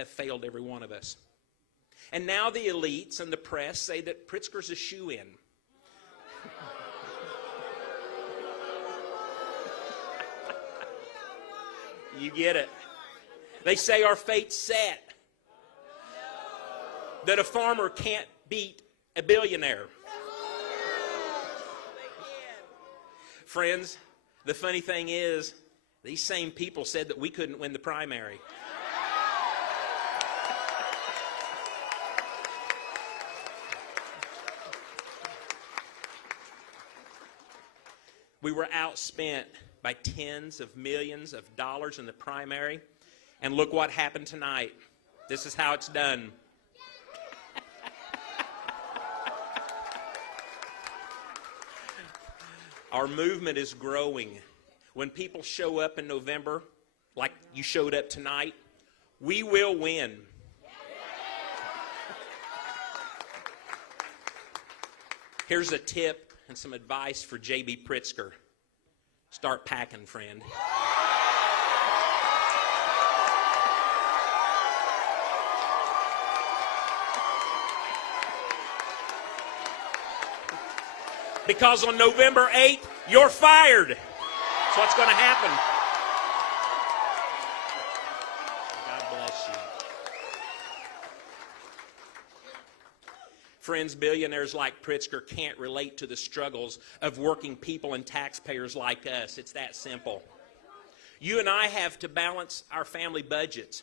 have failed every one of us. And now the elites and the press say that Pritzker's a shoo-in. You get it. They say our fate's set. That a farmer can't beat a billionaire. Friends, the funny thing is, these same people said that we couldn't win the primary. We were outspent by tens of millions of dollars in the primary. And look what happened tonight. This is how it's done. Our movement is growing. When people show up in November, like you showed up tonight, we will win. Here's a tip and some advice for J.B. Pritzker. Start packing, friend. Because on November 8th, you're fired. That's what's going to happen. God bless you. Friends, billionaires like Pritzker can't relate to the struggles of working people and taxpayers like us. It's that simple. You and I have to balance our family budgets.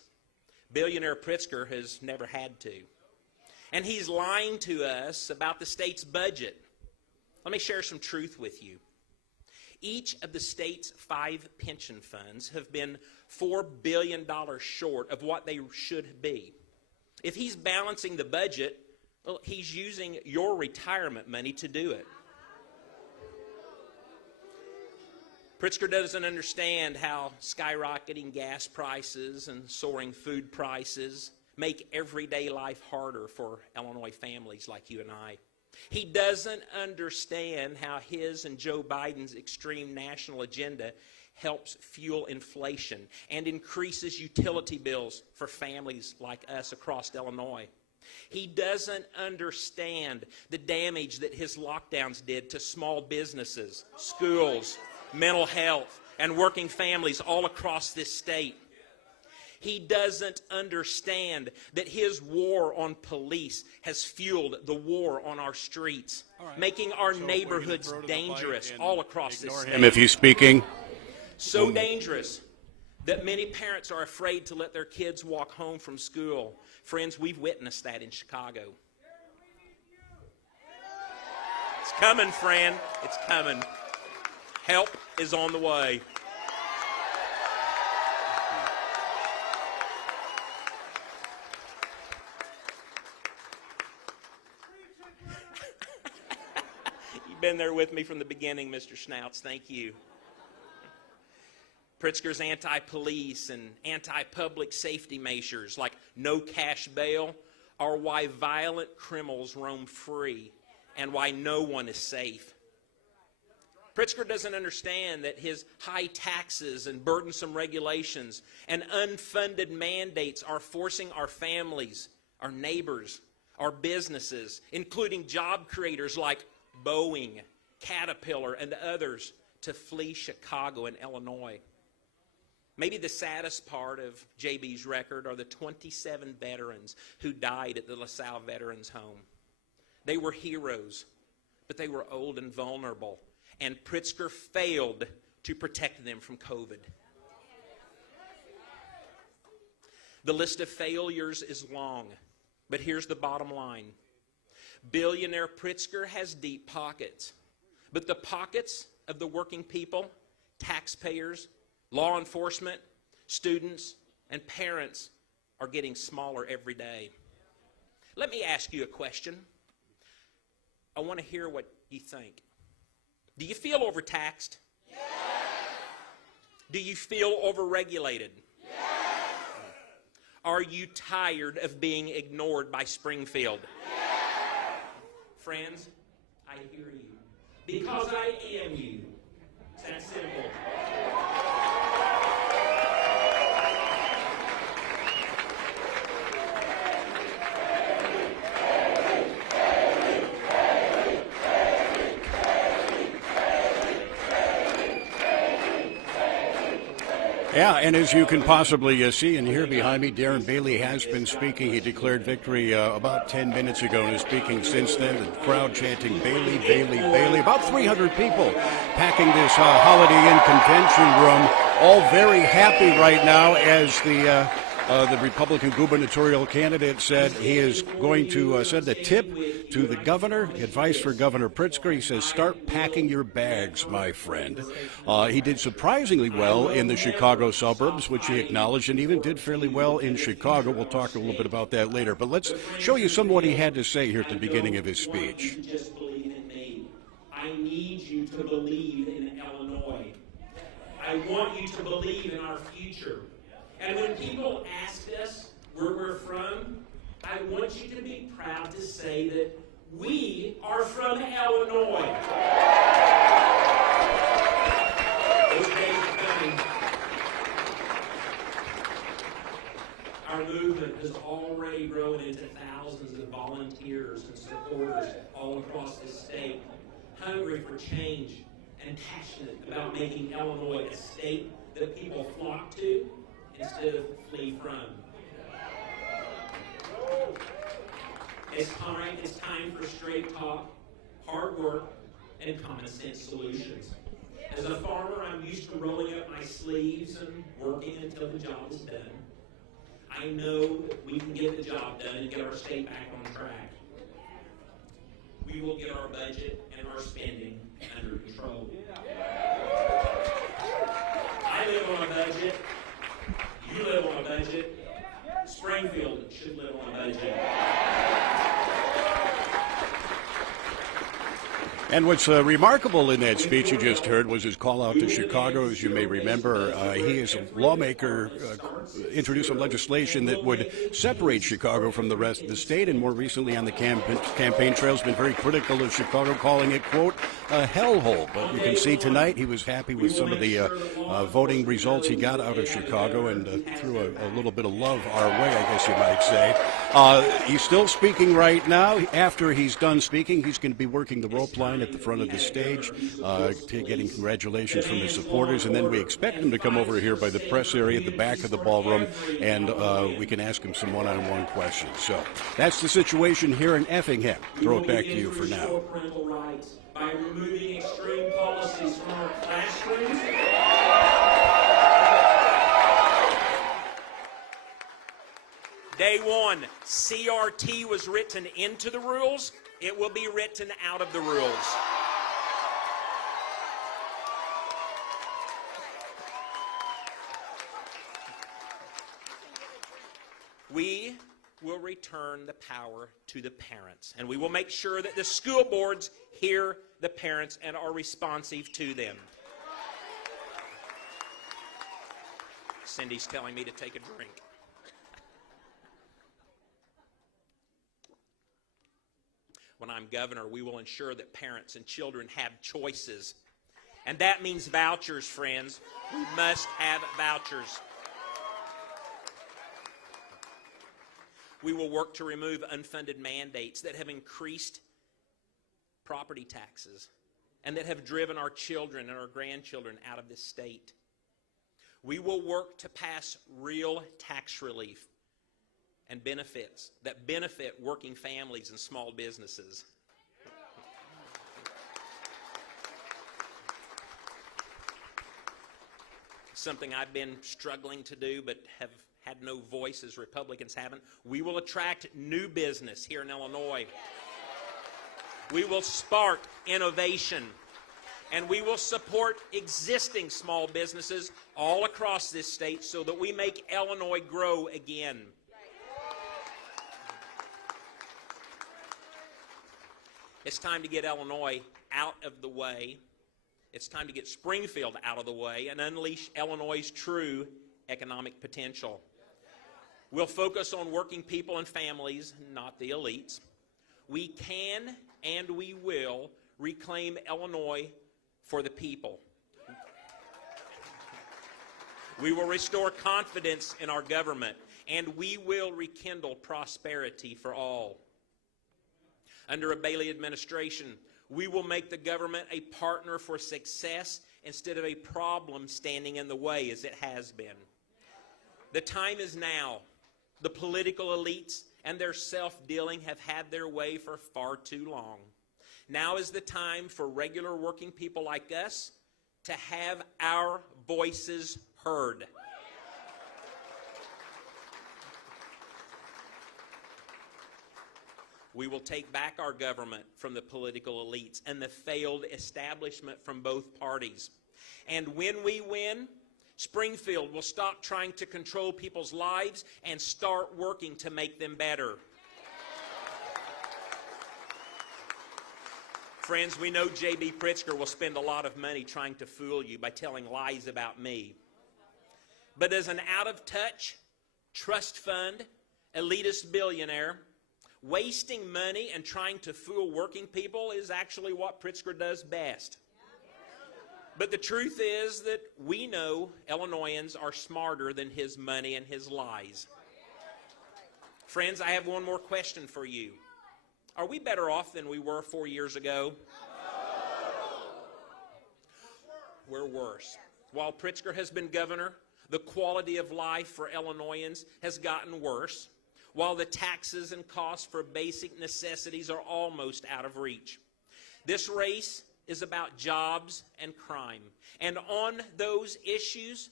Billionaire Pritzker has never had to. And he's lying to us about the state's budget. Let me share some truth with you. Each of the state's 5 pension funds have been $4 billion short of what they should be. If he's balancing the budget, well, he's using your retirement money to do it. Pritzker doesn't understand how skyrocketing gas prices and soaring food prices make everyday life harder for Illinois families like you and I. He doesn't understand how his and Joe Biden's extreme national agenda helps fuel inflation and increases utility bills for families like us across Illinois. He doesn't understand the damage that his lockdowns did to small businesses, schools, mental health, and working families all across this state. He doesn't understand that his war on police has fueled the war on our streets, making our neighborhoods dangerous all across this state. If he's speaking. So dangerous that many parents are afraid to let their kids walk home from school. Friends, we've witnessed that in Chicago. It's coming, friend. It's coming. Help is on the way. Been there with me from the beginning, Mr. Schnauts. Thank you. Pritzker's anti-police and anti-public safety measures like no cash bail are why violent criminals roam free and why no one is safe. Pritzker doesn't understand that his high taxes and burdensome regulations and unfunded mandates are forcing our families, our neighbors, our businesses, including job creators like Boeing, Caterpillar, and others to flee Chicago and Illinois. Maybe the saddest part of JB's record are the 27 veterans who died at the LaSalle Veterans Home. They were heroes, but they were old and vulnerable, and Pritzker failed to protect them from COVID. The list of failures is long, but here's the bottom line. Billionaire Pritzker has deep pockets, but the pockets of the working people, taxpayers, law enforcement, students, and parents are getting smaller every day. Let me ask you a question. I want to hear what you think. Do you feel overtaxed? Yes. Do you feel overregulated? Yes. Are you tired of being ignored by Springfield? Friends, I hear you. Because I am you. It's that simple. Yeah, and as you can possibly see and hear behind me, Darren Bailey has been speaking. He declared victory about 10 minutes ago and is speaking since then. The crowd chanting, Bailey, Bailey, Bailey. About 300 people packing this Holiday Inn convention room. All very happy right now as the Republican gubernatorial candidate said he is going to send a tip to the governor, advice for Governor Pritzker. He says, start packing your bags, my friend. He did surprisingly well in the Chicago suburbs, which he acknowledged, and even did fairly well in Chicago. We'll talk a little bit about that later. But let's show you some of what he had to say here at the beginning of his speech. Just believe in me. I need you to believe in Illinois. I want you to believe in our future. And when people ask us where we're from, I want you to be proud to say that we are from Illinois. Those days are coming. Our movement has already grown into thousands of volunteers and supporters all across the state, hungry for change and passionate about making Illinois a state that people flock to instead of flee from. It's time for straight talk, hard work, and common sense solutions. As a farmer, I'm used to rolling up my sleeves and working until the job is done. I know that we can get the job done and get our state back on track. We will get our budget and our spending under control. I live on a budget. You live on a budget. Springfield should live on a budget. And what's remarkable in that speech you just heard was his call out to Chicago. As you may remember, he is a lawmaker, introduced some legislation that would separate Chicago from the rest of the state, and more recently on the campaign trail has been very critical of Chicago, calling it, quote, a hellhole. But you can see tonight he was happy with some of the voting results he got out of Chicago and threw a little bit of love our way, I guess you might say. He's still speaking right now. After he's done speaking, he's going to be working the rope line at the front of the stage, getting congratulations from his supporters, and then we expect him to come over here by the press area at the back of the ballroom, and we can ask him some one-on-one questions. So that's the situation here in Effingham. Throw it back to you for now. By removing extreme policies from our classrooms. Day one, CRT was written into the rules. It will be written out of the rules. We will return the power to the parents, and we will make sure that the school boards hear the parents and are responsive to them. Cindy's telling me to take a drink. When I'm governor, we will ensure that parents and children have choices. And that means vouchers, friends. We must have vouchers. We will work to remove unfunded mandates that have increased property taxes and that have driven our children and our grandchildren out of this state. We will work to pass real tax relief and benefits that benefit working families and small businesses. Something I've been struggling to do but have had no voice as Republicans haven't. We will attract new business here in Illinois. We will spark innovation, and we will support existing small businesses all across this state so that we make Illinois grow again. It's time to get Illinois out of the way. It's time to get Springfield out of the way and unleash Illinois' true economic potential. We'll focus on working people and families, not the elites. We can and we will reclaim Illinois for the people. We will restore confidence in our government, and we will rekindle prosperity for all. Under a Bailey administration, we will make the government a partner for success instead of a problem standing in the way as it has been. The time is now. The political elites and their self-dealing have had their way for far too long. Now is the time for regular working people like us to have our voices heard. We will take back our government from the political elites and the failed establishment from both parties. And when we win, Springfield will stop trying to control people's lives and start working to make them better. Friends, we know J.B. Pritzker will spend a lot of money trying to fool you by telling lies about me. But as an out-of-touch, trust fund, elitist billionaire, wasting money and trying to fool working people is actually what Pritzker does best. But the truth is that we know Illinoisans are smarter than his money and his lies. Friends, I have one more question for you. Are we better off than we were 4 years ago? We're worse. While Pritzker has been governor, the quality of life for Illinoisans has gotten worse, while the taxes and costs for basic necessities are almost out of reach. This race is about jobs and crime. And on those issues,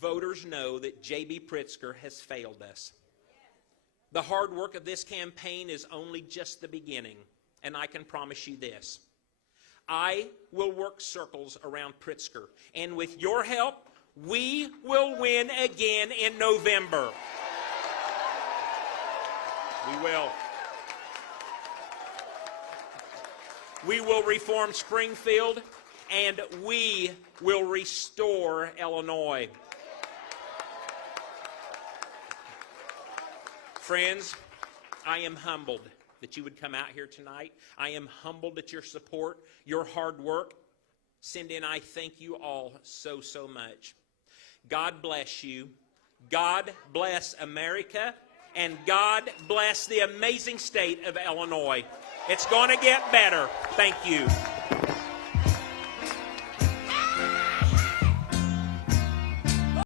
voters know that J.B. Pritzker has failed us. The hard work of this campaign is only just the beginning, and I can promise you this. I will work circles around Pritzker, and with your help, we will win again in November. We will. We will reform Springfield, and we will restore Illinois. Friends, I am humbled that you would come out here tonight. I am humbled at your support, your hard work. Cindy and I thank you all so, so much. God bless you. God bless America. And God bless the amazing state of Illinois. It's going to get better. Thank you.